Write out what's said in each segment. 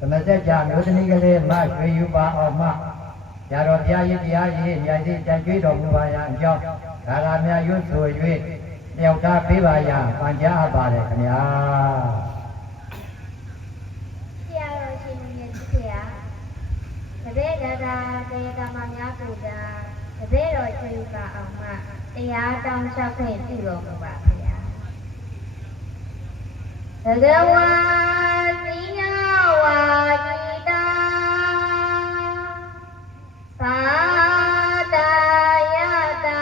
သမစက်ကြမျိုးသမီးကလေးမရွှေယူပါအောင်မရတော်ဘုရားကြီးတရားကြီးမြတ်ကြီးတန်ကြွေးတော်မူပါရန်အကြောင်းဒါရမြတ်ရွတ်ဆို၍လျောက်ထားပေးပါရန်ပန်ကြားအပ်ပါတယ်ခင်ဗျာဆရာတော်ရှင်မြတ်ကြီးဗျာတပည့်တော်တရားကမှများပူတာတပည့်တော်ရွှေယူပါအောင်မတရားတောင်းလျှောက်ခွင့်ပြုတော်မူပါဗျာဘဂဝါစီနာဝါจิตာသာတာယတာ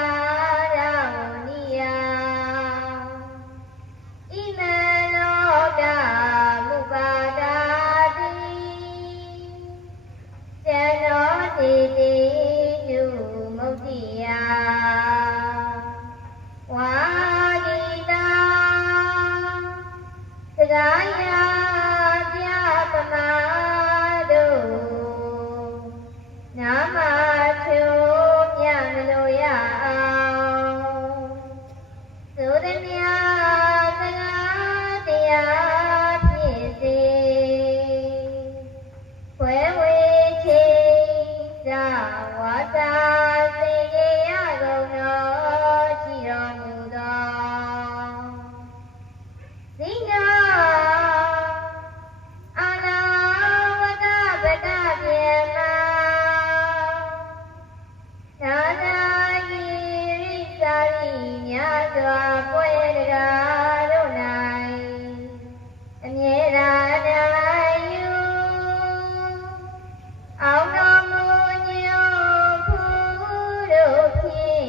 ရဝနိယဣမလောကမုပါဒာတိဇနောတိတိနုမုတ်တိယဝါဂိတာသဂါယပြပမာတို့နာမချိုးမြမလို့ရအောင်သုရမြာသဂါတရားဖြစ်စေခွဲဝေချင်းသာဝါတာစေရကုန်တော်ရှိတော်မူသောသီနာအာနာဝကပကပြေမသာနာယိရိစာရိမြတ်စွာပွဲတရားတို့၌အမြဲတမ်းနိုင်ယူအောင်တော်မူညို့ဖူးတို့ဖြင့်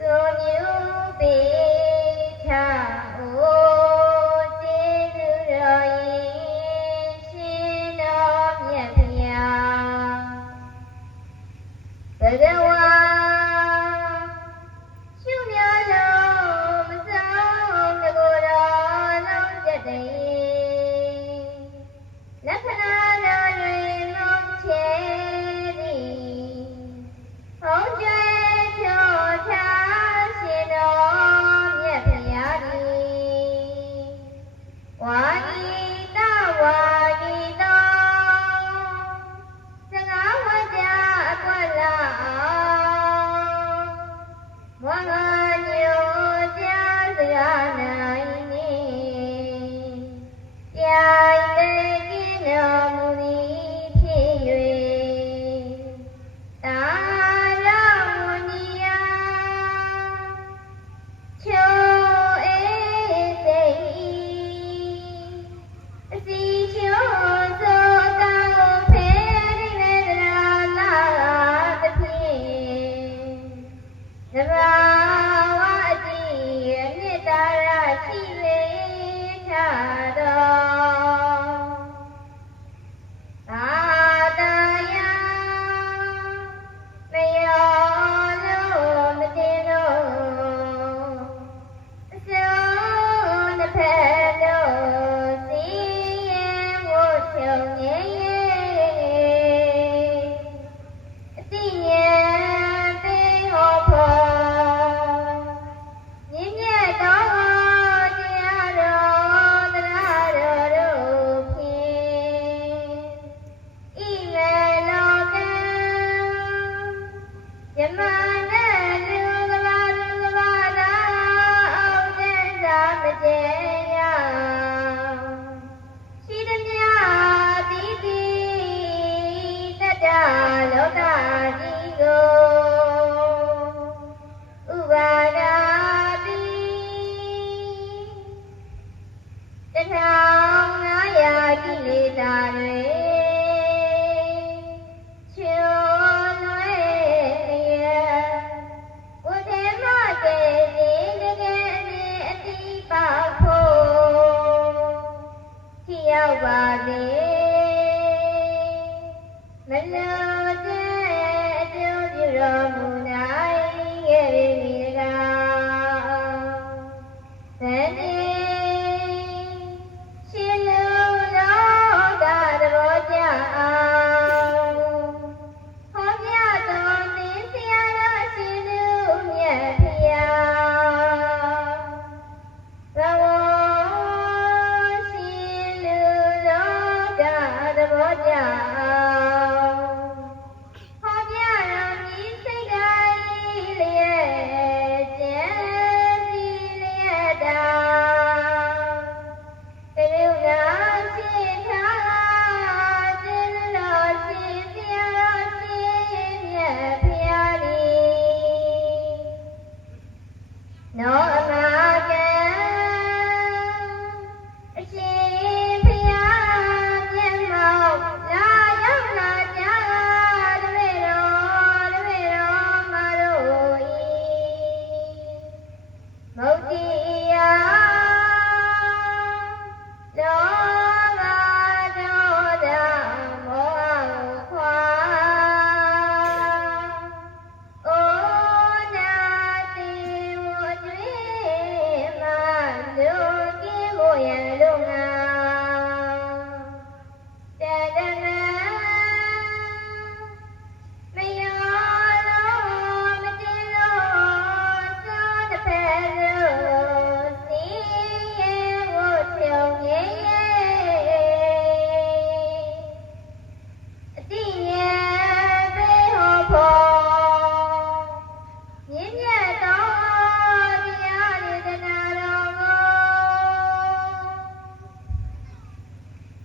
သို့မျိုးပေးချအိုကျေးဇူးတော်ရင်ရှင်တော်မြတ်ဖျားဘဂဝါရှုမြတ်တော်မဆောင်တကူတော်လုံးကျက်တည်းလက္ခဏာတော်တွင်မုတ်ချေသည်ဟောကျွဲဖြောထားရှင်တော်မြတ်ဖျားသည်ဝါဂိတဝါဂိတောစကားဝကြအကွက်လာအောင်ဝါငါညိုကြစကားနိုင်နေပြိုင်တဲ့ကင်းတော်မူသည်ဖြစ်၍တာရဝနိယချိုအေးစိတ်အစီချိုသောတောင်းဖဲနေသလားလာသဖြင့်သဘာဝအကြည့်အမြတ်တာရရှိလေထတော်သာတာယမယောလို့မတင်လို့အစုံတစ်ဖက်တို့စီရင်ဝတ်ချုံငယ်အတိညာပေးဟောဖို့မြင့်မြတ်သောတရားတော်တရားတော်တို့ဖြင့်ဣမေလောကံယမနာလူကဘာလူကဘာသာအောင်တဲ့သာမကျေရရှိသည်များတိတိတတလောကကြီးကိုဥပါဒာတိ1500ကိလေသာတွေချွန်လွဲရဝတ္ထေမတေစီတကယ်အမြင်အတိပေါဖို့ထိရောက်ပါစေမလို့တဲ့အကျိုးပြုတော်မူနိုင်ရဲ့မိတကားသန္တိရှင်လူတော်ကသဘောကျအောင်ဟောပြတော်သင်ဆရာတော်ရှင်လူမြတ်ဖျားဘဝရှင်လူတော်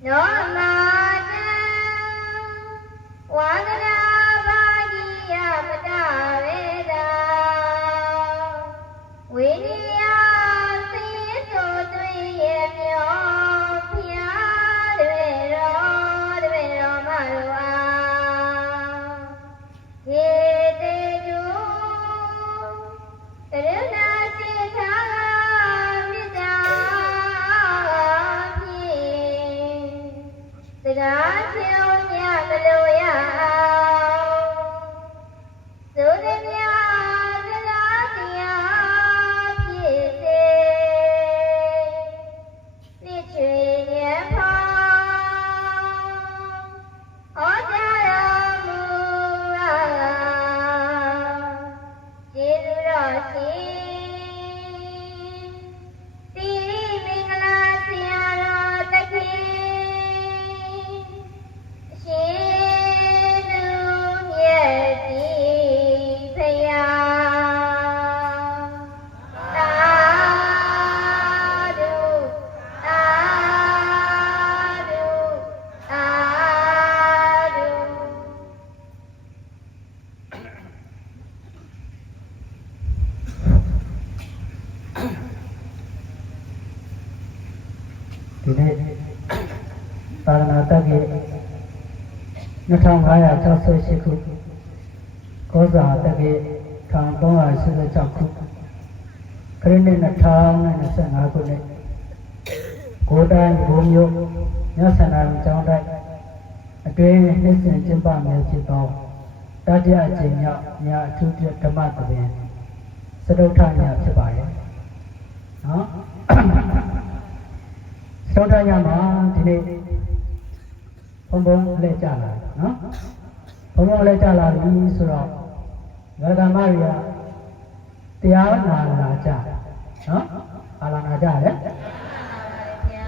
နောမာတံဝါဒနာဘာဂိယပတဝေဒာဝိနိယစေတောတွင်ရဲ့မြောဖျားတွေရောမရောအားယေတေကျူကရုဏာစေသာမြတ်တာဖြင့်စကားပြောညမလို့ရသုရမြာစကားတရားဖြစ်စေနိချွေညဖောဟောကြားတော်မူပါကျေးဇူးတော်ရှင်တိမင်္ဂလာဆရာတော်တခင်ရှင်သူမြတ်ကြီးဖယားသာဓုသာဓုသာဓု ဒီနေ့သာသနာတက္ကသိုလ်2568ခုကောဇာတက္ကသိုလ်1386ခုခရစ်နှစ်2025ခုနှစ်ကိုယ်တိုင်ဘုံမျိုးညဆန္ဒကျောင်းတိုက်အတွင်းနှစ်စဉ်ကျင်းပမယ်ဖြစ်သောတတိယအကြိမ်မြောက်ညအထူးဓမ္မသဘင်စတုထညဖြစ်ပါရဲ့နော် သောတာညမှာဒီနေ့ဘုံဘုံလဲကြလာနော်ဘုံဘုံလဲကြလာပြီဆိုတော့ဂရကမတွေကတရားနာလာကြနော်အာလာနာကြလေ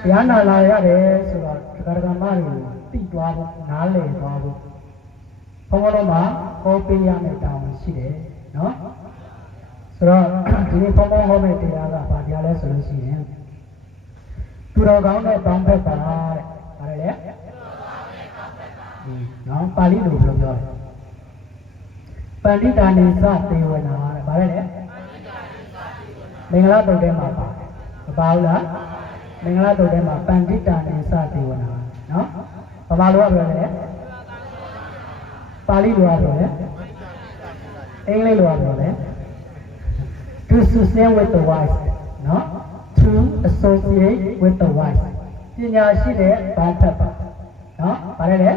တရားနာလာရတယ်ဆိုတော့ဂရကမတွေတိသွားဖို့နားလည်သွားဖို့ဘုံဘုံတော့မှာဟောပေးရမယ့်တောင်းရှိတယ်နော်ဆိုတော့ဒီနေ့ဘုံဘုံဟောမယ့်တရားကဘာတရားလဲဆိုလို့ရှိရင်သူတော်ကောင်းနဲ့ပေါင်းဖက်ပါတဲ့။ဘာလဲလဲ။နော်ပါဠိလိုပြောတယ်။ပန္တိတာနိသသေဝနာတဲ့။ဘာလဲလဲ။မင်္ဂလာတုတ်ထဲမှာပါတယ်။မပါဘူးလား။မင်္ဂလာတုတ်ထဲမှာပန္တိတာနိသသေဝနာနော်။ဘာလို့ပြောလဲ။ပါဠိလိုပြောတယ်။အင်္ဂလိပ်လိုပြောတယ်။ To sustain with the wise နော်။ to associate with the wise ပညာရှိတဲ့ဘာဖက်ပါနော်ဗါလဲလေ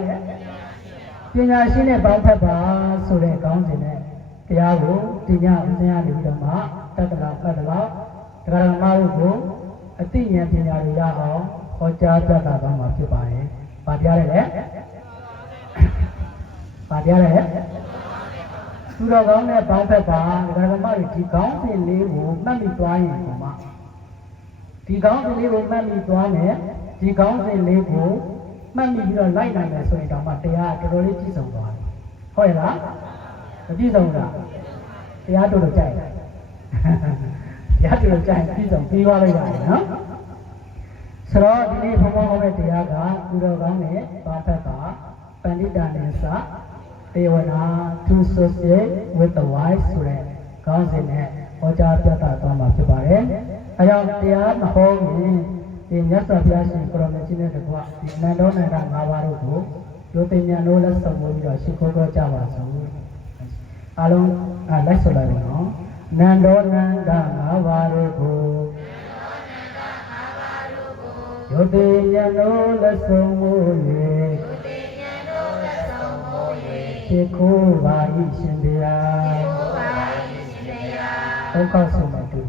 ပညာရှိတဲ့ဘာဖက်ပါဆိုတဲ့ကောင်းစဉ်နဲ့တရားကိုဒီညဦးဇင်းရနေပြီးတော့မှတတ္တလာပတ်တလာတရားဓမ္မတို့ကိုအသိဉာဏ်ပညာတွေရအောင်ဟောကြားပြသသွားမှာဖြစ်ပါတယ်။ဗာတရားလေဗာတရားလေသူတော်ကောင်းတဲ့ဘာဖက်ပါတရားဓမ္မတွေဒီကောင်းစဉ်လေးကိုမှတ်မိသွားရင်ဒီမှာဒီကောင်းစဉ်လေးကိုမှတ်မိသွားမယ်ဒီကောင်းစဉ်လေးကိုမှတ်မိပြီးတော့လိုက်နိုင်မယ်ဆိုရင်တော့မှတရားတော်တော်လေးကြည့်ဆုံးသွားတယ်ဟုတ်ရဲ့လားမကြည့်ဆုံးလားတရားတော်တော်ကြိုက်တယ်တရားတော်တော်ကြိုက်ကြည့်ဆုံးပြီးသွားလိုက်ရတယ်နော်ဆိုတော့ဒီနေ့ဘုံဘုံဟောတဲ့တရားကသူတော်ကောင်းနဲ့ဘာဖက်ပါပန္တိတာနိသသေဝနာ to associate with the wise ဆိုတဲ့ကောင်းစဉ်နဲ့ဟောကြားပြသသွားမှာဖြစ်ပါတယ်။အဲကြောင့်တရားမဟောရင်ဒီမြတ်စွာဘုရားရှင်ကိုရောင်ကြီးနဲ့တကွဒီနန္ဒောနန္ဒ၅ပါးတို့ကိုလူသိဉာဏ်တို့လက်ဆောင်ပြီးတော့ရှိခိုးကြပါစို့။အားလုံးလိုက်ဆိုလိုက်ပါနော်။နန္ဒောနန္ဒ၅ပါးတို့ကိုလူသိဉာဏ်တို့လက်ဆောင်ပြီးရှိခိုးပါ၏ရှင်ဘုရားဒုက္ခဆုံးမတူ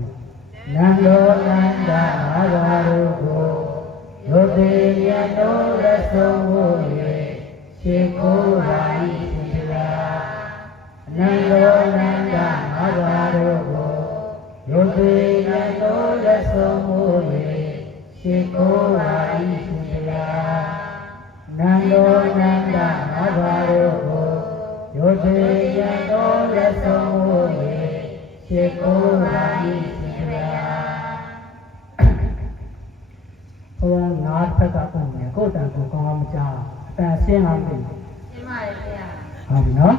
နန္ဒောနန္ဒာဘာတို့ကိုယုတိယနောလက်ဆုံးကိုရှိခိုးပါ၏ရှင်ဘုရားနန္ဒောနန္ဒာဘာတို့ကိုယုတိယနောလက်ဆုံးကိုရှိခိုးပါ၏ရှင်ဘုရားနန္ဒောနန္ဒာဘာတို့ကိုယုတိယနောလက်ဆုံးကိုရှိခိုးပါ၏ရှင်ဘုရားဘုရားနာဖက်ကပုံနဲ့ကိုယ်တန်ကို ရှင်းလားမသိ ရှင်းပါတယ်ဗျာ ဟုတ်ပြီနော်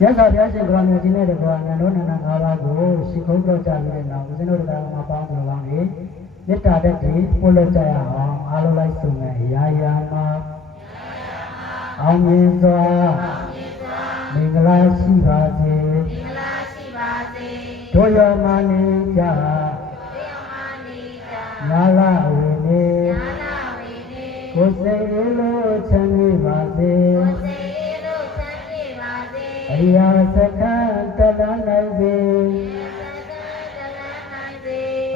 ရသော်ဘုရားရှင်ကိုရောင်မြတ်ကြီးနဲ့တကွာနန္ဒနန္ဒ၅ပါးကိုရှိခိုးကြောကြပြီးတဲ့နောက်ဦးဇင်းတို့တရားမှာပေါင်းကြပါမယ်မေတ္တာတည်းပို့လို့ကြရအောင်အားလုံးလိုက်ဆုံးမယ်ရာရာမှာအောင်မြင်စွာမင်္ဂလာရှိပါစေ မင်္ဂလာရှိပါစေ တို့ရောမနေကြ တရားမနေကြ ညာလာဝေနေ နာနာဝေနေ ကိုယ်စိတ်လို့ချမ်းမြေပါစေ ကိုယ်စိတ်လို့ချမ်းမြေပါစေ အရိယာစကံတလန်းနိုင်စေ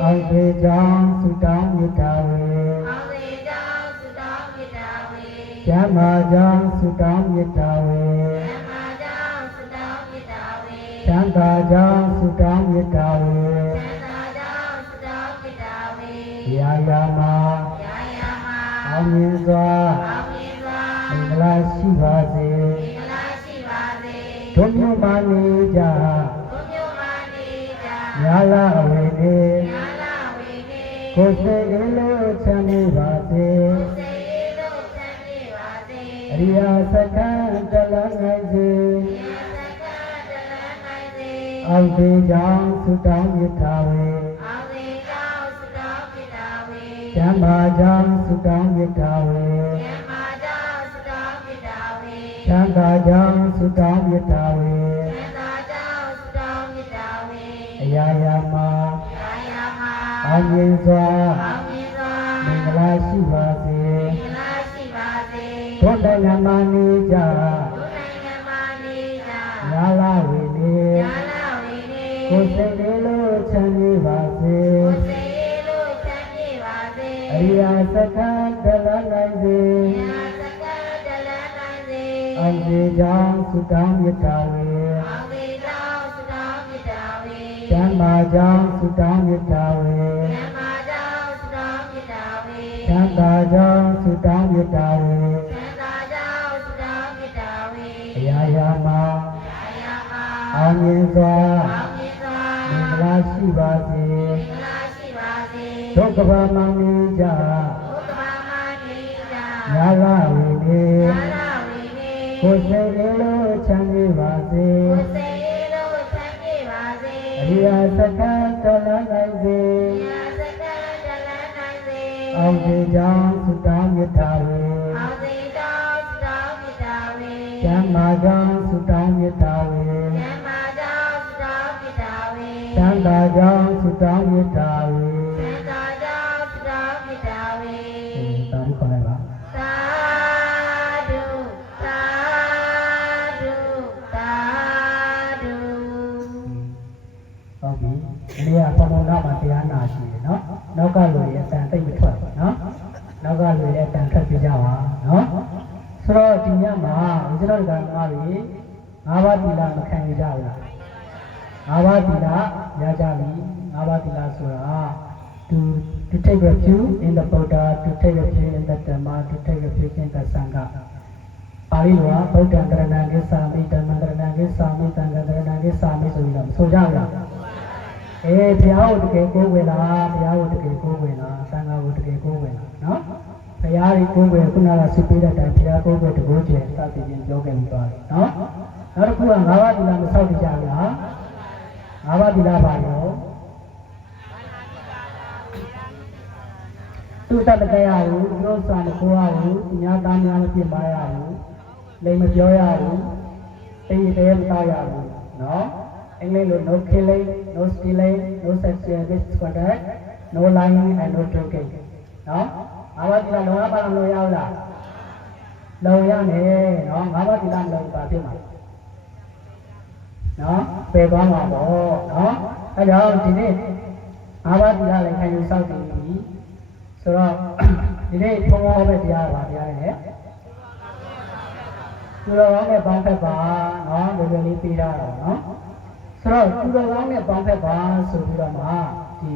အောင်စေကြောင့်သုတောင်းမြတ်တာဝေ အောင်စေကြောင့်သုတောင်းမြတ်တာဝေ ကျမ်းမာကြောင့်သုတောင်းမြတ်တာဝေ ဓမ္မကြောင့်သုတောင်းမြတ်တာဝေ ချမ်းသာကြောင့်သုတောင်းမြတ်တာဝေ သံသာကြောင့်သုတောင်းမြတ်တာဝေ ရာယာမှာ ယာယာမှာ အောင်မြင်စွာ အောင်မြင်စွာ မင်္ဂလာရှိပါစေ မင်္ဂလာရှိပါစေ တို့မြို့မှာနေကြ ဘုမျိုးမနေကြ ညာလာအဝေနေ နာနာဝေနေ ကိုယ်စိတ်လို့ချမ်းမြေပါစေ စေလို့ချမ်းမြေပါစေ အရိယာစကံတလန်းနိုင်စေ သက္ကတလန်းနိုင်စေ အောင်စေကြောင့်သုတောင်းမြတ်တာဝေ အောင်စေကြောင့်သုတောင်းမြတ်တာဝေ ကျမ်းမာကြောင့်သုတောင်းမြတ်တာဝေ ဓမ္မကြောင့်သုတောင်းမြတ်တာဝေ ချမ်းသာကြောင့်သုတောင်းမြတ်တာဝေ သံသာကြောင့်သုတောင်းမြတ်တာဝေ အရာရာမှာ ယာယာမှာ အောင်မြင်စွာ အောင်မြင်စွာ မင်္ဂလာရှိပါစေ မင်္ဂလာရှိပါစေ တို့နိုင်ငံမှာနေကြ တို့နိုင်ငံမှာနေကြ ညာလာဝေနေ ယာလာဝေနေ ကိုယ်စိတ်လို့ချမ်းမြေပါစေ ကိုယ်စေလို့ချမ်းမြေပါစေ အရိယာစကံတလန်းနိုင်စေ ယာသက္ကတလန်းနိုင်စေ အောင်စေကြောင့်သုတောင်းမြတ်တာဝေ အောင်စေကြောင့်သုတောင်းမြတ်တာဝေ ကျမ်းမာကြောင့်သုတောင်းမြတ်တာဝေ ဓမ္မကြောင့်သုတောင်းမြတ်တာဝေ ချမ်းသာကြောင့်သုတောင်းမြတ်တာဝေ သံသာကြောင့်သုတောင်းမြတ်တာဝေ အရာရာမှာ ယာယာမှာ အောင်မြင်စွာ အောင်မြင်စွာ မင်္ဂလာရှိပါစေ မင်္ဂလာရှိပါစေ တို့ကဘာမနေကြ ဘုရားမနေကြ ညာလာဝေနေ ယာလာဝေနေ ကိုယ်စိတ်လို့ချမ်းမြေပါစေ ကိုယ်စေလို့ချမ်းမြေပါစေ အရိယာစကံတလန်းနိုင်စေ ယာသက္ကတလန်းနိုင်စေ အောင်စေကြောင့်သုတောင်းမြတ်တာဝေ အောင်စေကြောင့်သုတောင်းမြတ်တာဝေ ကျမ်းမာကြောင့်သုတောင်းမြတ်တာဝေ ဓမ္မကြောင့်သုတောင်းမြတ်တာဝေ ချမ်းသာကြောင့်သုတောင်းမြတ်တာဝေ သံသာကြောင့်သုတောင်းမြတ်တာဝေ တာရုခေါ်လိုက်ပါ သာဓုသာဓုသာဓု ဟုတ်ပြီအရိယာပေါင်းပေါင်းတော့မှတရားနာရှိတယ်နော်နောက်ကလူရဲ့အတန်တိတ်မထွက်ဘူးနော်နောက်ကလူရဲ့အတန်ထွက်ပြကြပါနော်ဆိုတော့ဒီညမှာဦးဇင်းတို့ကမားပြီ၅ပါးသီလမခံရကြဘူးလား၅ပါးသီလရကြပြီ၅ပါးသီလဆိုတာ to take refuge in the Buddha, to take refuge in the Dhamma, to take refuge in the Sangha. ပါဠိလိုကဗုဒ္ဓံတရဏံကိသာမိဓမ္မံတရဏံကိသာမိသံဃံတရဏံကိသာမိဆိုပြီးတော့ဆိုကြရအောင်အေးဘုရားကိုတကယ်ကိုးဝယ်လားဘုရားကိုတကယ်ကိုးဝယ်လားသံဃာကိုတကယ်ကိုးဝယ်လားနော်ဘုရားကိုးဝယ်ခုနကစစ်ပေးတဲ့အတိုင်းဘုရားကိုးဝယ်တကိုးကျယ်စသဖြင့်ပြောခဲ့ပြီးသွားတယ်နော်နောက်တစ်ခုက၅ပါးသီလမဆောက်တည်ကြဘူးလား၅ပါးသီလပါရောသူတတ်တကယ်ရဘူးသူတို့စာမကိုးရဘူးသူများသားများမဖြစ်ပါရဘူးလိမ်မပြောရဘူးတေးတဲမသားရဘူးနော်အင်္ဂလိပ်လို no killing no stealing no sexual misconduct no lying and no drinking နော်ငါးပါးသီလလုံရပါလားမလုံရဘူးလားလုံရမယ်နော်ငါးပါးသီလမလုံပါဖြစ်မှာနော်ပယ်သွားမှာပေါ့နော်အဲကြောင့်ဒီနေ့ငါးပါးသီလလည်းခံယူစောင့်တည်ပြီဆိုတော့ဒီနေ့ဘုံဘုံပဲတရားပါတရားလေသူတော်ကောင်းနဲ့ပေါင်းဖက်ပါနော်ဒီလိုလေးပြီးတာတော့နော်ဆိုတော့သူတော်ကောင်းနဲ့ပေါင်းဖက်ပါဆိုပြီးတော့မှဒီ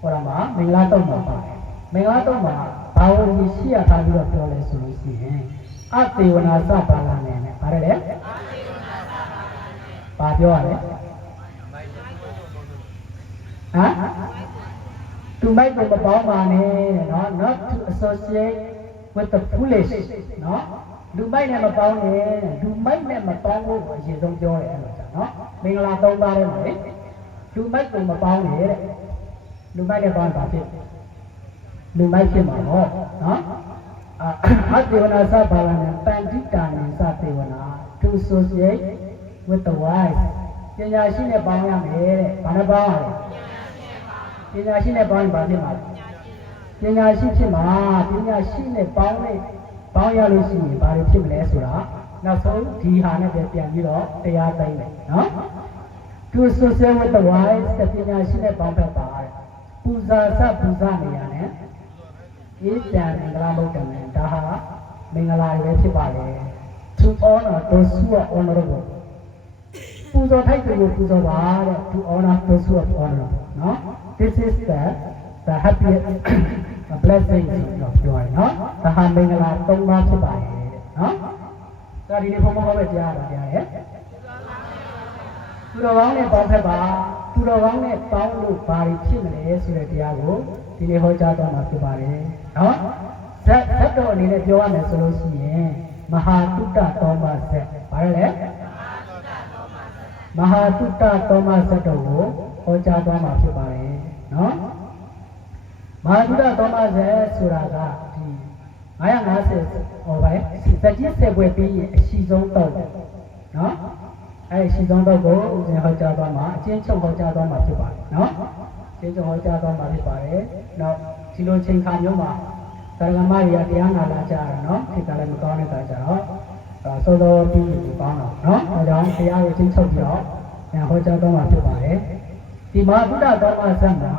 ဟောတာမှာမင်္ဂလာတုံးမှာပါတယ်မင်္ဂလာတုံးမှာဘာဝကြီးရှိရထားပြီးတော့ပြောလဲဆိုလို့ရှိရင်အသေဝနာစပါလာနေတယ်ဗါတယ်လေဘာပြောရလဲဟမ်သူမိုက်ကိုမပေါင်းပါနဲ့เนาะ not to associate with the foolish နော်လူမိုက်နဲ့မပေါင်းနဲ့လူမိုက်နဲ့မပေါင်းဖို့အရင်ဆုံးပြောတယ်အဲ့လိုကြာနော်မင်္ဂလာ3ပါးထဲမှာလေလူမိုက်ကိုမပေါင်းနဲ့တဲ့လူမိုက်နဲ့ပေါင်းပါဖြစ်လူမိုက်ဖြစ်မှာပေါ့နော်အတေဝနာသဘာဝနဲ့ပန္တိတာနိသတေဝနာ to associate with the wise ပညာရှိနဲ့ပေါင်းရမယ်တဲ့ဘာနဲ့ပေါင်းရလဲပညာရှိနဲ့ပေါင်းရင်ဘာဖြစ်မှာလဲပညာရှိဖြစ်မှာပညာရှိနဲ့ပေါင်းရလို့ရှိရင်ဘာတွေဖြစ်မလဲဆိုတာနောက်ဆုံးဒီဟာနဲ့ပြန်ပြီးတော့တရားသိမ်းတယ်နော် to associate with the wise ပညာရှိနဲ့ပေါင်းဖက်ပါတဲ့ပူဇာစပူဇာနေရနဲ့အေးကြံမင်္ဂလာမုတ်တမန်ဒါဟာမင်္ဂလာတွေဖြစ်ပါလေ to honor those who are honorable ပူဇော်ထိုက်သူကိုပူဇော်ပါတဲ့ to honor those who are honorable နော် this is the happy blessing လို့ပြောရတယ်နော်ဒါဟာမင်္ဂလာ3ပါးဖြစ်ပါတယ်တဲ့နော်ဒါဒီနေ့ဘုံဘုံပဲကြားရတာကြားရဲ့သူတော်ကောင်းနဲ့ပေါင်းဖက်ပါသူတော်ကောင်းနဲ့ပေါင်းလို့ဘာတွေဖြစ်မလဲဆိုတဲ့တရားကိုဒီနေ့ဟောကြားသွားမှာဖြစ်ပါတယ်နော်ဇတ်တော်အနေနဲ့ပြောရမယ်ဆိုလို့ရှိရင်မဟာတုတ္တသောမဇတ်ဘာလဲမဟာတုတ္တသောမဇတ်တော်ကိုဟောကြားသွားမှာဖြစ်ပါတယ်နော်မဟာတုတ္တသောမဇတ်ဆိုတာကဒီ950ဟောပါတယ်စက်ကြီးဆက်ပွဲပြီးရင်အရှိဆုံးတော့နော်အဲ့ဒီရှိဆုံးတော့ကိုဦးဇင်းဟောကြားသွားမှာအချင်းချုပ်ဟောကြားသွားမှာဖြစ်ပါတယ်နော်အချင်းချုပ်ဟောကြားသွားမှာဖြစ်ပါတယ်နောက်ဒီလိုချိန်ခါမျိုးမှာသာရဂမတွေကတရားနာလာကြရနော်ဒီကလည်းမကောင်းတဲ့ခါကျတော့စောစောပြီးပြီးပေါင်းတော့နော်အဲကြောင့်တရားကိုအချင်းချုပ်ပြီးတော့ဟောကြားသွားမှာဖြစ်ပါတယ်ဒီမဟာဗုဒ္ဓတော်မှာဇတ်မှာ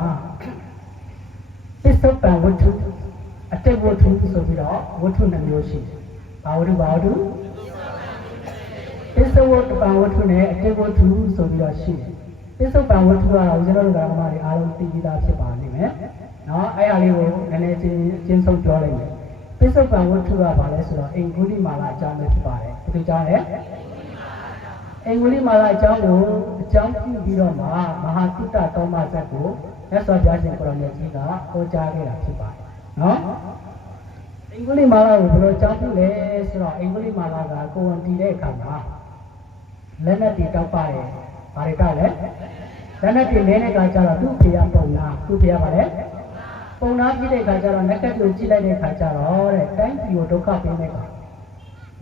ပစ္စုပန်ဝတ္ထုအတိတ်ဝတ္ထုဆိုပြီးတော့ဝတ္ထုနှမျိုးရှိတယ်ဘာဝတ္ထုပစ္စုပန်ဝတ္ထုနဲ့အတိတ်ဝတ္ထုဆိုပြီးတော့ရှိတယ်ပစ္စုပန်ဝတ္ထုကတော့ကျွန်တော်တို့ဓမ္မတွေအားလုံးသိပြီးသားဖြစ်ပါလိမ့်မယ်နော်အဲ့ဒါလေးကိုနည်းနည်းချင်းဆုံးပြောလိုက်မယ်ပစ္စုပန်ဝတ္ထုကဘာလဲဆိုတော့အင်္ဂုလိမာလာအကြောင်းပဲဖြစ်ပါတယ်ဒီအကြောင်းလေအင်္ဂုလိမာလာအကြောင်းကိုအကြောင်းပြုပြီးတော့မှမဟာတုတ္တသောမဇတ်ကိုမြတ်စွာဘုရားရှင်ကိုရောင်မြတ်ကြီးကဟောကြားခဲ့တာဖြစ်ပါတယ်နော်အင်္ဂုလိမာလာကိုဘယ်လိုအကြောင်းပြုလဲဆိုတော့အင်္ဂုလိမာလာကကိုယ်ဝန်တည်တဲ့အခါမှာလက်နဲ့တီတောက်ပါတယ်ဘာတွေတောက်လဲလက်နဲ့တီနေတဲ့အခါကျတော့သူ့ဖေရပုံနာသူ့ဖေရပါလေပုံနာပြည့်တဲ့အခါကျတော့ငက်ကက်ကိုကြည့်လိုက်တဲ့အခါကျတော့တဲ့တိုင်းပြည်ကိုဒုက္ခပေးနေပါ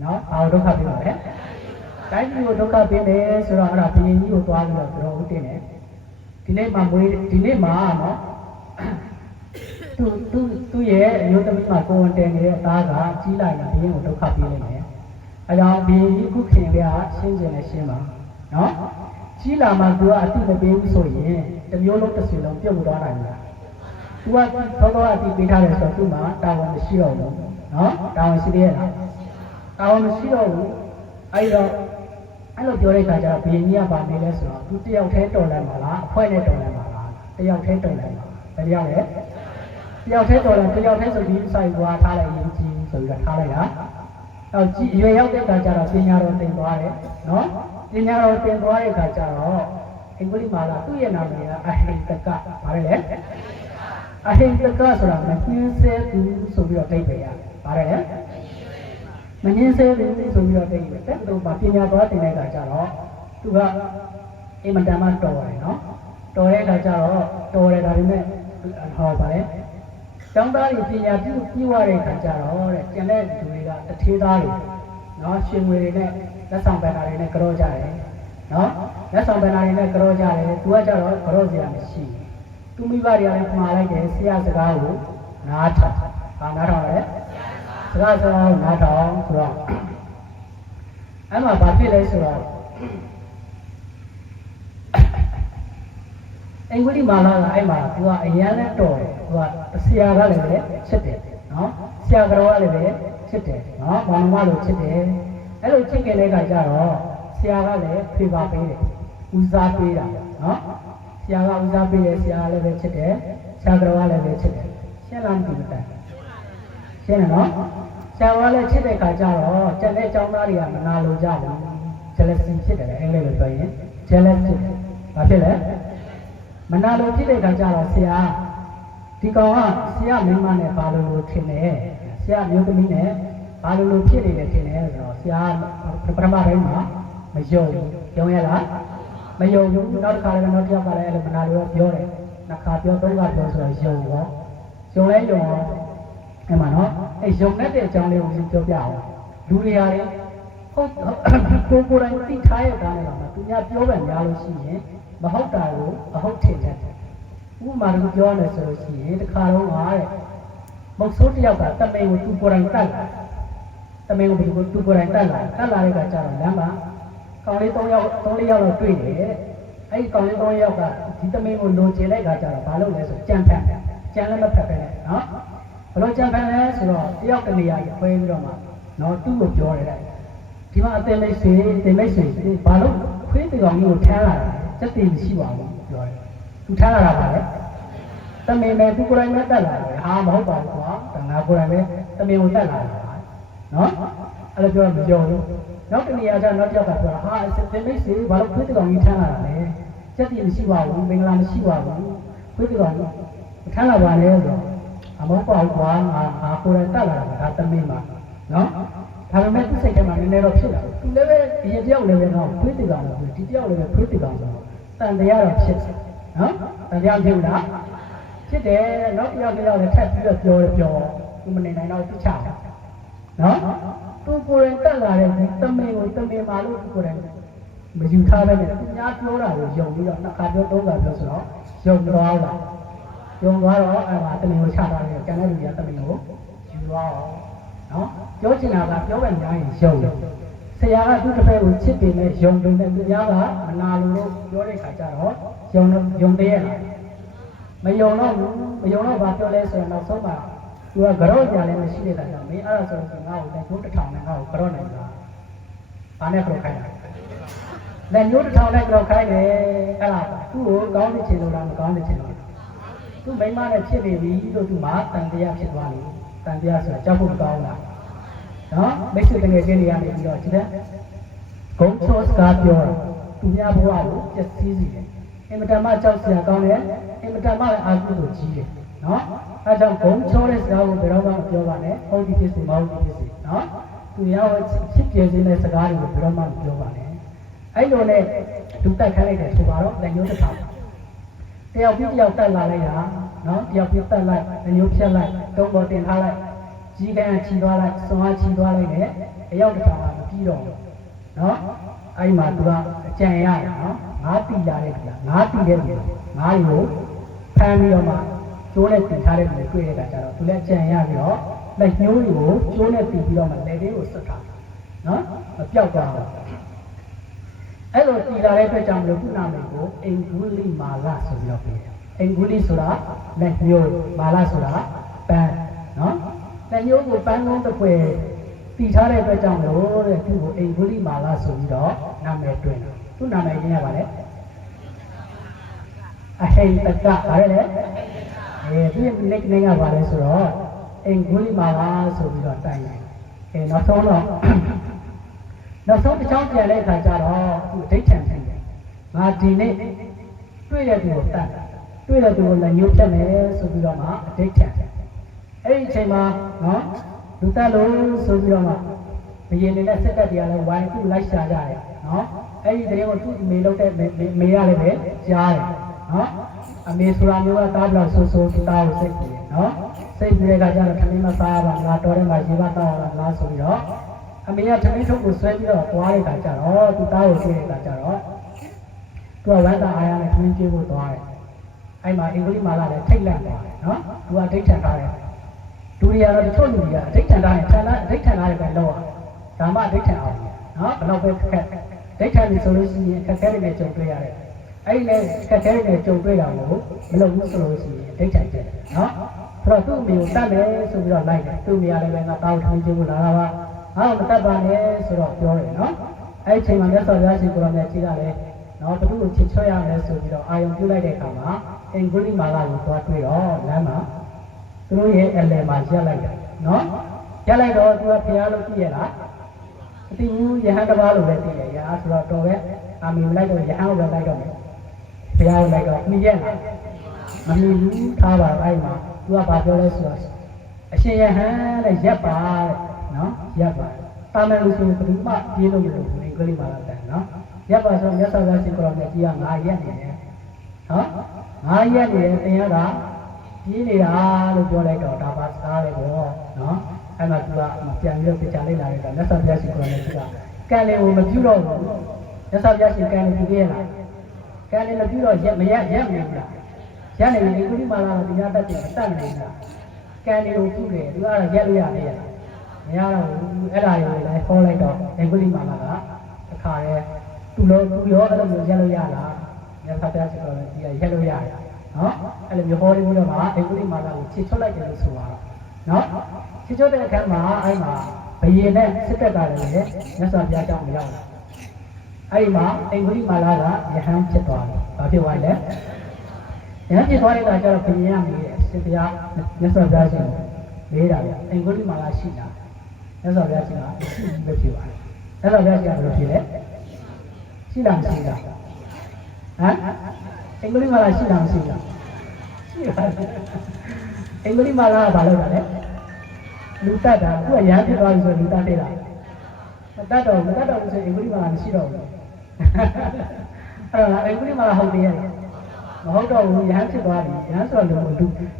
နော်ဘာလို့ဒုက္ခပေးပါလဲတိုင်းပြည်ကိုဒုက္ခပေးနေဆိုတော့အဲ့ဒါဘုရင်ကြီးကိုသွားပြီးတော့ပြောဦးတင်တယ်ဒီနေ့မှာနော်သူ့ရဲ့အမျိုးသမီးမှာကိုယ်ဝန်တင်နေတဲ့အသားကကြီးလိုက်ရင်ဘုရင်ကိုဒုက္ခပေးနေတယ်အဲကြောင့်ဘုရင်ကြီးခုခင်ကရှင်းကျင်နဲ့ရှင်းပါနော်ကြီးလာမှသူကအတိမပေးဘူးဆိုရင်တစ်မျိုးလုံးတစ်ဆွေလုံးပြုတ်သွားနိုင်တယ်သူကသောအတိပေးထားတယ်ဆိုတော့သူ့မှာတာဝန်မရှိတော့ဘူးနော်တာဝန်ရှိသေးရဲ့လားတာဝန်မရှိတော့ဘူးအဲ့တော့အဲ့လိုပြောတဲ့အခါကျတော့ဘုရင်ကြီးကဗာနေလဲဆိုတော့သူတယောက်တည်းတော်လိုက်ပါလားအဖွဲ့နဲ့တော်လိုက်ပါလားတယောက်တည်းတော်လိုက်ပါဘယ်ရောက်လဲတယောက်တည်းတော်လိုက်တယောက်တည်းဆိုပြီးစိုက်သွားထားလိုက်ရင်ကြီးဆိုပြီးတော့ထားလိုက်တာတော့ကြည်ရွယ်ရောက်တဲ့အခါကျတော့ပညာတော်တင်သွားတယ်နော်ပညာတော်တင်သွားတဲ့အခါကျတော့အင်္ဂလိပ်မှာလာသူ့ရဲ့နာမည်ကအဟိတကဘာလဲအဟိတကဆိုတာမညင်းဆဲသူဆိုပြီးတော့တိတ်ပဲရဘာလဲမညင်းဆဲသူဆိုပြီးတော့တိတ်ပဲတက်တော့ပညာတော်တင်တဲ့အခါကျတော့သူကအင်မတန်မှတော်တယ်နော်တော်တဲ့အခါကျတော့တော်တယ်ဒါပေမဲ့ဟောပါလေကျောင်းသားတွေပညာပြုပြီးွားတဲ့အခါကျတော့တဲ့ကျန်တဲ့လူတွေကတထေးသားတွေနော်ရှင်ငွေတွေနဲ့လက်ဆောင်ပန်နာတွေနဲ့ကြောကြတယ်နော်လက်ဆောင်ပန်နာတွေနဲ့ကြောကြတယ်သူကကျတော့ကြောစရာမရှိသူမိဘတွေကလည်းမှားလိုက်တယ်ဆရာစကားကိုနားထောင်ဘာနားထောင်လဲစကားကိုနားထောင်ဆိုတော့အဲ့မှာဘာဖြစ်လဲဆိုတော့အင်္ဂုလိမာလာကအဲ့မှာသူကအရန်နဲ့တော်တယ်သူကဆရာကလည်းပဲချစ်တယ်နော်ဆရာကတော်ကလည်းပဲချစ်တယ်နော်ဘာမှမလို့ချစ်တယ်အဲ့လိုချစ်ခင်တဲ့အခါကျတော့ဆရာကလည်းဖေပါပေးတယ်ဦးစားပေးတာနော်ဆရာကဦးစားပေးတယ်ဆရာကလည်းပဲချစ်တယ်ဆရာကတော်ကလည်းပဲချစ်တယ်ရှင်းလားမသိဘူးတဲ့ရှင်းတယ်နော်ဆရာကလည်းချစ်တဲ့အခါကျတော့ကျန်တဲ့အကြောင်းသားတွေကမနာလိုကြဘူး jealousy ဖြစ်တယ်အင်္ဂလိပ်လိုပြောရင် jealous ဖြစ်တယ်ဘာဖြစ်လဲမနာလိုဖြစ်တဲ့အခါကျတော့ဆရာဒီကောင်ကဆရာမင်းမနဲ့ပါလို့ထင်တယ်ဆ ဆရာမျိုးသမီးနဲ့ဘာလို့ဖြစ်နေလဲထင်တယ်ဆိုတော့ဆရာပထမပိုင်းမှာမယုံဘူးယုံရလားမယုံဘူးနောက်တစ်ခါလည်းနောက်တစ်ယောက်ကလည်းအဲ့လိုမနာလို့ပြောတယ်နှစ်ခါပြောသုံးခါပြောဆိုတော့ယုံရောယုံလဲယုံရောအဲ့မှာနော်အဲ့ယုံတဲ့အကြောင်းလေးကိုပြောပြအောင်လူတွေရတယ်ဟုတ်ကိုယ်တိုင်သိထားရတာလည်းပါသူများပြောပန်များလို့ရှိရင်မဟုတ်တာကိုအဟုတ်ထင်တယ်ဥပမာကိုပြောရမယ်ဆိုလို့ရှိရင်တစ်ခါတော့ဟာတဲ့မုတ်ဆိုးတယောက်ကတမင်ကိုသူကိုယ်တိုင်တတ်လာတမင်ကိုသူကိုယ်တိုင်တတ်လာတဲ့ကကြတော့လမ်းမှာကောင်လေး3ယောက်တော့တွေ့တယ်အဲ့ဒီကောင်လေး3ယောက်ကဒီတမင်ကိုလိုချင်လိုက်ကကြတော့ဘာလုပ်လဲဆိုကြံဖန်ကြံလည်းမဖက်ပဲနော်ဘလို့ကြံဖန်လဲဆိုတော့တယောက်တနေရာကြီးခွဲပြီးတော့မှနော်သူ့ကိုပြောတယ်ဒီမှာအတင်မိတ်ဆွေဘာလို့ခွေးတကောင်ကြီးကိုထမ်းလာတာစက်တင်ရှိပါဘူးပြောတယ်သူထမ်းလာတာပါလေတမင်ပဲသူကိုယ်တိုင်ပဲတက်လာတယ်ဟာမဟုတ်ပါဘူးကွာငါကိုယ်တိုင်ပဲတမင်ကိုတက်လာတာနော်အဲ့လိုပြောမပြောဘူးနောက်တနေရာကျနောက်တစ်ယောက်ကပြောဟာတင်မိတ်ဆွေဘာလို့ခွေးတကောင်ကြီးထမ်းလာတာလဲစက်တင်မရှိပါဘူးမင်္ဂလာမရှိပါဘူးခွေးတကောင်ကြီးထမ်းလာပါလေဆိုတော့အမဟုတ်ပါဘူးကွာငါကိုယ်တိုင်တက်လာတာဒါတမင်ပါနော်ဒါပေမဲ့သူ့စိတ်ထဲမှာနည်းနည်းတော့ဖြစ်လာတယ်သူလည်းပဲဒီတယောက်လည်းပဲတော့ခွေးတကောင်လို့ဒီတယောက်လည်းပဲခွေးတကောင်ဆိုတော့တန်တရားတော့ဖြစ်တယ်နော်တန်တရားဖြစ်လားဖြစ်တယ်နောက်တယောက်လည်းထပ်ပြီးတော့ပြောသူမနေနိုင်တော့ပြချတာနော်သူကိုယ်တိုင်တက်လာတဲ့ဒီတမင်ကိုတမင်ပါလို့သူကိုယ်တိုင်မယူထားပဲနဲ့သူများပြောတာကိုယုံပြီးတော့နှစ်ခါပြောသုံးခါပြောဆိုတော့ယုံသွားတာယုံသွားတော့အဲ့မှာတမင်ကိုချတာလေကျန်တဲ့လူတွေကတမင်ကိုယူသွားအောင်နော်ပြောချင်တာကပြောပဲများရင်ယုံတယ်ဆရာကသူ့တစ်ဖက်ကိုချစ်ပေမဲ့ယုံတယ်သူများကမနာလို့ပြောတဲ့ခါကျတော့ယုံသေးရဲ့လားမယုံတော့ဘာပြောလဲဆိုရင်နောက်ဆုံးမှာသူကကြော့ကြလည်းမရှိတဲ့ခါကျတော့မင်းအဲ့ဒါဆိုရင်ငါ့ကိုလက်ညှိုးတစ်ထောင်နဲ့ငါ့ကိုကြော့နိုင်လားဘာနဲ့ကြော့ခိုင်းတာလက်ညှိုးတစ်ထောင်နဲ့ကြော့ခိုင်းတယ်အဲ့ဒါသူ့ကိုကောင်းတဲ့ချင်လို့လားမကောင်းတဲ့ချင်လို့သူ့မိမနဲ့ဖြစ်နေပြီလို့သူမှတန်တရားဖြစ်သွားတယ်တန်တရားဆိုတာကြောက်ဖို့ကောင်းလားနော်မိတ်ဆွေတကယ်ချင်းတွေကနေပြီးတော့ဒီတဲ့ဂုံချောစကားပြောတာသူများဘဝကိုပျက်စီးစေတယ်အင်မတန်မှကြောက်စရာကောင်းတယ်အင်မတန်မှလည်းအာဟုကိုကြီးတယ်နော်အဲကြောင့်ဂုံချောတဲ့စကားကိုဘယ်တော့မှမပြောပါနဲ့ဟုတ်ဒီဖြစ်စေမဟုတ်ဒီဖြစ်စေနော်သူများကိုချစ်ပြေခြင်းတဲ့စကားတွေကိုဘယ်တော့မှမပြောပါနဲ့အဲ့လိုနဲ့သူတိုက်ခိုင်းလိုက်တယ်ဆိုတော့လက်ညှိုးတစ်ထောင်တယောက်ပြီးတယောက်တက်လာလိုက်တာနော်တယောက်ပြီးတက်လိုက်လက်ညှိုးဖြတ်လိုက်တုံးပေါ်တင်ထားလိုက်ကြီးကန်းချီသွားလိုက်စွန်အားချီသွားလိုက်နဲ့အရောက်တစ်ခါမှမပြီးတော့နော်အဲ့မှာသူကအကြံရတယ်နော်ငါးတီလာတဲ့ကြာငါးတီတဲ့လူငါးတွေကိုဖမ်းပြီးတော့မှကျိုးနဲ့တင်ထားတဲ့လူတွေတွေ့တဲ့အခါကျတော့သူလည်းအကြံရပြီးတော့လက်ညှိုးတွေကိုကျိုးနဲ့တင်ပြီးတော့မှလက်သေးကိုဆွတ်ထားနော်မပြောက်သွားဘူးအဲ့လိုတီလာတဲ့အတွက်ကြောင့်မလို့ခုနကကိုအင်ဂုလိမာလဆိုပြီးတော့ပြောတယ်အင်ဂုလိဆိုတာလက်ညှိုးမာလဆိုတာပန်းနော်လက်ညှိုးကိုပန်းလုံးတစ်ခွဲတည်ထားတဲ့အတွက်ကြောင့်လို့တဲ့သူ့ကိုအိမ်ဂုလိမာလာဆိုပြီးတော့နာမည်တွင်တယ်သူ့နာမည်ရင်းရပါလေအဟိတကဗါလဲသူ့ရဲ့ nickname ကဗါလဲဆိုတော့အိမ်ဂုလိမာလာဆိုပြီးတော့တိုင်တယ်နောက်ဆုံးတစ်ချောင်းပြန်တဲ့အခါကျတော့သူအဋိဋ္ဌံဖြစ်တယ်ငါဒီနေ့တွေ့တဲ့သူကိုတတ်တွေ့တဲ့သူကိုလည်းညှို့ဖြတ်မယ်ဆိုပြီးတော့မှအဋိဋ္ဌံအဲ့ဒီအချိန်မှာနော်လူတက်လို့ဆိုပြီးတော့မှဘယင်နေတဲ့စက်တက်တွေကလည်းဝိုင်းသူ့လိုက်ရှာကြတယ်နော်အဲ့ဒီတရင်ကိုသူ့မေလုပ်တဲ့မေရလည်းပဲကြားတယ်နော်အမေဆိုတာမျိုးကတားဘလောက်ဆိုသူတားကိုစိတ်ကြည့်တယ်နော်စိတ်ကြည့်တဲ့အခါကျတော့ထမင်းမစားပါငါတော်ထဲမှာရေမတောက်ရလားဆိုပြီးတော့အမေကထမင်းထုတ်ကိုဆွဲပြီးတော့သွားတဲ့အခါကျတော့သူတားကိုတွေ့တဲ့အခါကျတော့သူကဝမ်းသာအားရနဲ့ထမင်းကျွေးဖို့သွားတယ်အဲ့မှာအင်္ဂလိပ်မာလာလည်းထိတ်လန့်သွားတယ်နော်သူကဒိဋ္ဌံထားတယ်လူတွေကတော့တချို့လူတွေကအဋိဋ္ဌံထားရင်ဌာနအဋိဋ္ဌံထားရင်ပဲလောက်အောင်ဒါမှအဋိဋ္ဌံအောင်နော်ဘယ်တော့ပဲခက်ဒိဋ္ဌံပြီဆိုလို့ရှိရင်အခက်အခဲတွေနဲ့ကြုံတွေ့ရတယ်အဲ့ဒီနဲ့အခက်အခဲတွေနဲ့ကြုံတွေ့တာကိုမလုပ်ဘူးဆိုလို့ရှိရင်အဋိဋ္ဌံကျတယ်နော်ဆိုတော့သူ့အမေကိုတတ်မယ်ဆိုပြီးတော့လိုက်တယ်သူ့အမေကလည်းပဲငါတောင်းထိုင်ကြည့်ဖို့လာတာပါငါ့ကိုမတတ်ပါနဲ့ဆိုတော့ပြောတယ်နော်အဲ့ဒီအချိန်မှာမြတ်စွာဘုရားရှင်ကိုရောင်မြတ်ကြီးကလည်းနော်ဘုသူ့ကိုချစ်ချွတ်ရမယ်ဆိုပြီးတော့အာယုံပြုလိုက်တဲ့အခါမှာအင်္ဂုလိမာလာကိုသွားတွေ့တော့လမ်းမှာသူတို့ရဲ့အလယ်မှာရက်လိုက်တယ်နော်ရက်လိုက်တော့သူကဖျားလို့ကြည့်ရလားအတိဘူးယဟန်တစ်ပါးလို့ပဲသိတယ်ရာဆိုတော့တော်ပဲအာမီလိုက်တော့ယဟန်ကိုပဲလိုက်တော့မယ်ဖျားကိုလိုက်တော့မိရက်လားမမီဘူးထားပါအဲ့မှာသူကဘာပြောလဲဆိုတော့ အရှင်ယဟန်တဲ့ရက်ပါတဲ့နော်ရက်ပါတာမန်လူဆိုဘယ်သူမှပြေးလို့မလို့ဘူးအင်္ဂလိပ်မှာလာတယ်နော်ရက်ပါဆိုမြတ်စွာဘုရားရှင်ကိုရောမြတ်ကြီးက9ရက်နေတယ်နော်9ရက်နေတယ်သင်ရတာပြေးနေတာလို့ပြောလိုက်တော့ဒါပါစားတယ်ပေါ့နော်အဲ့မှာသူကပြန်ပြီးတော့ပြချလိုက်လာတယ်ကမြတ်စွာဘုရားရှင်ကိုရောမြတ်ကြီးကကံလေးကိုမပြုတော့ဘူးမြတ်စွာဘုရားရှင်ကံလေးပြုခဲ့ရလားကံလေးမပြုတော့ရက်မရက်မဘူးလားရက်နေရင်ကုလိမာလာကတရားတတ်တယ်တတ်နေလားကံလေးကိုပြုတယ်သူကတော့ရက်လို့ရတယ်မရတော့ဘူးအဲ့ဒါတွေကိုလည်းဖော်လိုက်တော့အင်္ဂလိပ်မာလာကတစ်ခါရဲသူရောအဲ့လိုမျိုးရက်လို့ရလားမြတ်စွာဘုရားရှင်ကိုရောမြတ်ကြီးကရက်လို့ရတယ်နော်အဲ့လိုမျိုးဟောပြီးတော့မှအင်္ဂလိပ်မာလာကိုချစ်ချွတ်လိုက်တယ်လို့ဆိုပါတော့နော်ချစ်ချွတ်တဲ့အခါမှာအဲ့မှာဘယင်နဲ့စစ်တပ်ကလည်းမြတ်စွာဘုရားကြောင့်မရောက်ဘူးအဲ့ဒီမှာအင်္ဂလိပ်မာလာကယဟန်ဖြစ်သွားတယ်ဘာဖြစ်သွားလဲယဟန်ဖြစ်သွားတဲ့အခါကျတော့ဘယင်ကမေးတယ်စစ်တရားမြတ်စွာဘုရားရှင်မေးတာဗျအင်္ဂလိပ်မာလာရှိတာမြတ်စွာဘုရားရှင်ကရှိပဲဖြစ်သွားတယ်မြတ်စွာဘုရားရှင်ကဘယ်လိုဖြစ်လဲရှိလားမရှိလားဟမ်အင်္ဂလိပ်မာလာရှိလားမရှိလားရှိပါတယ်အင်္ဂလိပ်မာလာကဘာလုပ်တာလဲလူတတ်တာသူကရဟန်းဖြစ်သွားပြီဆိုလူတတ်တယ်လားမတတ်တော့ဘူးဆိုအင်္ဂလိပ်မာလာမရှိတော့ဘူးအဲ့တော့အင်္ဂလိပ်မာလာဟုတ်တယ်ရဲ့မဟုတ်တော့ဘူးရဟန်းဖြစ်သွားပြီရဟန်းဆိုတော့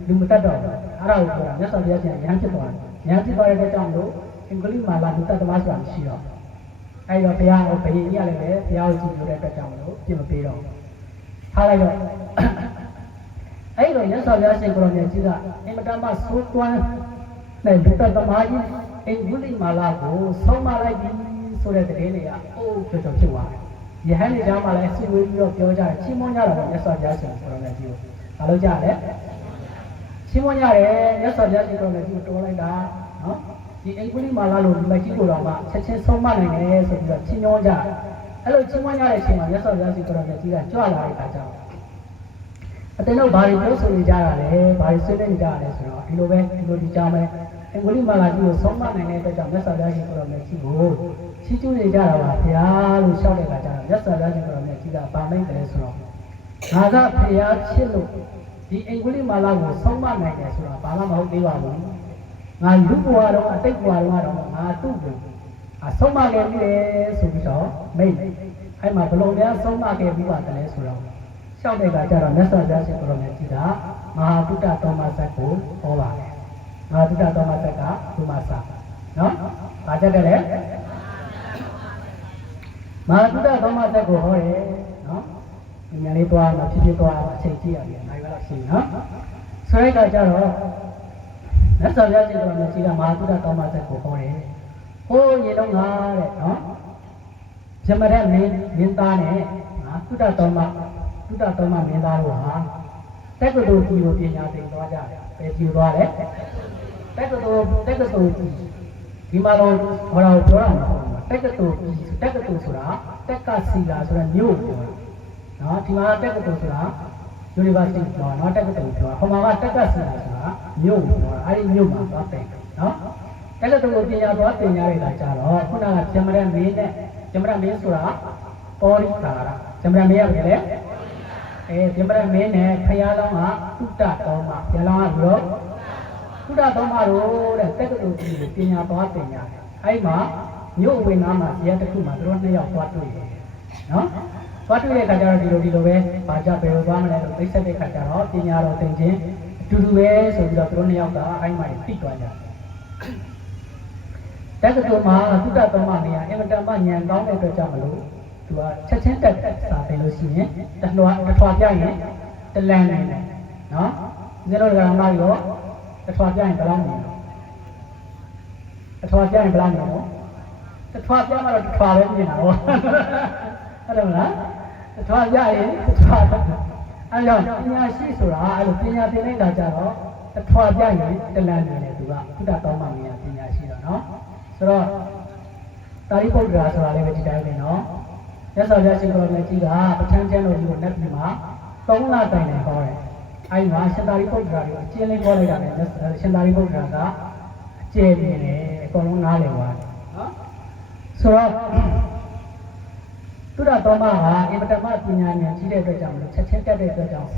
လူမတတ်တော့ဘူးအဲ့ဒါကိုပြောတာမြတ်စွာဘုရားရှင်ရဟန်းဖြစ်သွားတယ်ရဟန်းဖြစ်သွားတဲ့ကြောင့်လို့အင်္ဂလိပ်မာလာလူတတ်သမားဆိုတာမရှိတော့အဲ့တော့ဘုရားကိုဘယင်ကြီးရလည်းပဲဘုရားကိုကြည့်လို့တဲ့အတွက်ကြောင့်လို့ပြင်မပေးတော့ထားလိုက်တော့အဲ့တော့မြတ်စွာဘုရားရှင်ကိုရောမြတ်ကြီးကအင်မတန်မှသိုးသွမ်းတဲ့လူတတ်သမားကြီးအင်္ဂလိပ်မာလာကိုဆုံးမလိုက်ပြီဆိုတဲ့တည်းတွေကအိုးကြော်ဖြစ်သွားတယ်။ယဟန်တွေကြားမှာလည်းစီဝေးပြီးတော့ပြောကြတယ်ချင်းမွန်းကြတော့မြတ်စွာဘုရားရှင်ကိုရောမြတ်ကြီးကိုဘာလို့ကြလဲချင်းမွန်းကြတယ်မြတ်စွာဘုရားရှင်ကိုရောမြတ်ကြီးကိုတော်လိုက်တာနော်ဒီအင်္ဂလိပ်မာလာလိုမြတ်ကြီးကိုတော့မှချက်ချင်းဆုံးမနိုင်တယ်ဆိုပြီးတော့ချင်းညောကြအဲ့လိုချင်းမွန်းကြတဲ့အချိန်မှာမြတ်စွာဘုရားရှင်ကိုရောမြတ်ကြီးကကြွလာတဲ့အခါကျတော့အတင်းတို့ဘာတွေပြောဆိုနေကြတာလဲဘာတွေဆွေးနွေးနေကြတာလဲဆိုတော့ဒီလိုဒီကြောင်းပဲအင်္ဂလိပ်မာလာကြီးကိုဆုံးမနိုင်တဲ့အတွက်ကြောင့်မြတ်စွာဘုရားရှင်ကိုရောမြတ်ကြီးကိုချီးကျူးနေကြတာပါဗျာလို့ရှောက်တဲ့အခါကျတော့မြတ်စွာဘုရားရှင်ကိုရောမြတ်ကြီးကဗာမိတ်တယ်ဆိုတော့ငါကဖျားချစ်လို့ဒီအင်္ဂလိပ်မာလာကိုဆုံးမနိုင်တယ်ဆိုတာဘာမှမဟုတ်သေးပါဘူးငါလူဘဝတော့အတိတ်ဘဝတော့ငါသူ့ကိုဆုံးမခဲ့ပြီလေဆိုပြီးတော့မိတ်အဲ့မှာဘလုံးများဆုံးမခဲ့ပြီးပါတယ်လဲဆိုတော့ရှောက်တဲ့အခါကျတော့မြတ်စွာဘုရားရှင်ကိုရောမြတ်ကြီးကမဟာတုတ္တသောမဇတ်ကိုဟောပါတယ်မဟာတုတ္တသောမဇတ်ကသုမစာနော်ဘာတက်တယ်လဲမဟာတုတ္တသောမဇတ်ကိုဟောတယ်နော်ဒီညာလေးသွားမှာဖြစ်သွားအချိန်ကြည့်ရပြီနိုင်ရတော့ရှိနော်ဆိုတဲ့အခါကျတော့မြတ်စွာဘုရားရှင်ကိုရောမြတ်ကြီးကမဟာတုတ္တသောမဇတ်ကိုဟောတယ်ဟိုးရေတော့ငါတဲ့နော်ဇမရမင်းသားနဲ့တုတ္တသောမမင်းသားတို့ဟာတက္ကသိုလ်ကြီးကိုပညာသင်သွားကြတယ်။ပဲကြည့်သွားတယ်။တက္ကသိုလ်ကြီးဒီမှာတော့ဟောတာကိုပြောတာမဟုတ်ဘူး။တက္ကသိုလ်ဆိုတာတက္ကစီလာဆိုတာမြို့ပြောတာ။နော်ဒီမှာတက္ကသိုလ်ဆိုတာ University ပြောတာနော်တက္ကသိုလ်ပြောတာ။ဟိုမှာကတက္ကစီလာဆိုတာမြို့ပြောတာ။အဲဒီမြို့မှာသွားတယ်နော်။တက္ကသိုလ်ကိုပညာသွားသင်ရတဲ့အခါကျတော့ခုနကဇမရမင်းဆိုတာပေါ်ရိကာရဇမရမင်းရတယ်လေဇမရမင်းနဲ့ဖယားလောင်းကတုတ္တတော်မှာဖယားလောင်းကဘယ်လိုတုတ္တတော်မှာတော့တဲ့တက္ကသိုလ်ကြီးကိုပညာသွားသင်ရတယ်အဲ့မှာမြို့အဝေးနားမှာဇေယျတစ်ခုမှာသူတို့နှစ်ယောက်သွားတွေ့တယ်နော်သွားတွေ့တဲ့အခါကျတော့ဒီလိုပဲဘာကြဘယ်လိုသွားမလဲလို့သိဆက်တဲ့အခါကျတော့ပညာတော်သင်ခြင်းအတူတူပဲဆိုပြီးတော့သူတို့နှစ်ယောက်ကအဲ့မှာသိသွားကြတယ်တက္ကသိုလ်မှာတုတ္တတော်မှာနေရာအင်မတန်မှဉာဏ်ကောင်းတဲ့အတွက်ကြောင့်မလို့သူကချက်ချင်းတက်စာသင်လို့ရှိရင်တထွာပြရင်တလန်နေတယ်နော်ဒီလိုကံမရောတထွာပြရင်ဘယ်လောက်နေလဲတထွာပြရင်ဘယ်လောက်နေလဲတထွာပြမှတော့တထွာပဲပြင်တာဟောဟုတ်တယ်မလားတထွာပြရင်တထွာအဲ့တော့ပညာရှိဆိုတာအဲ့လိုပညာသင်လိုက်တာကြတော့တထွာပြရင်တလန်နေတယ်သူကသုတ္တတော်မှမင်းပညာရှိတော့နော်ဆိုတော့တာရိပုတ္တရာဆိုတာလည်းပဲဒီတိုင်းပဲနော်မြတ်စွာဘုရားရှင်ကိုရောမြတ်ကြီးကပဋ္ဌာန်းကျမ်းတော်ကြီးကိုနတ်ပြည်မှာ3လတိုင်ဟောတယ်။အဲဒီမှာရှင်သာရိပုတ္တရာကိုအကျဉ်းလေးဟောလိုက်တာနဲ့ရှင်သာရိပုတ္တရာကအကျဉ်းနေတယ်အကုန်လုံးနားလည်သွားတယ်နော်။ဆိုတော့သုတ္တတော်မဟာအင်မတန်မှပညာဉာဏ်ကြီးတဲ့အတွက်ကြောင့်ချက်ချင်းတက်တဲ့အတွက်ကြောင့်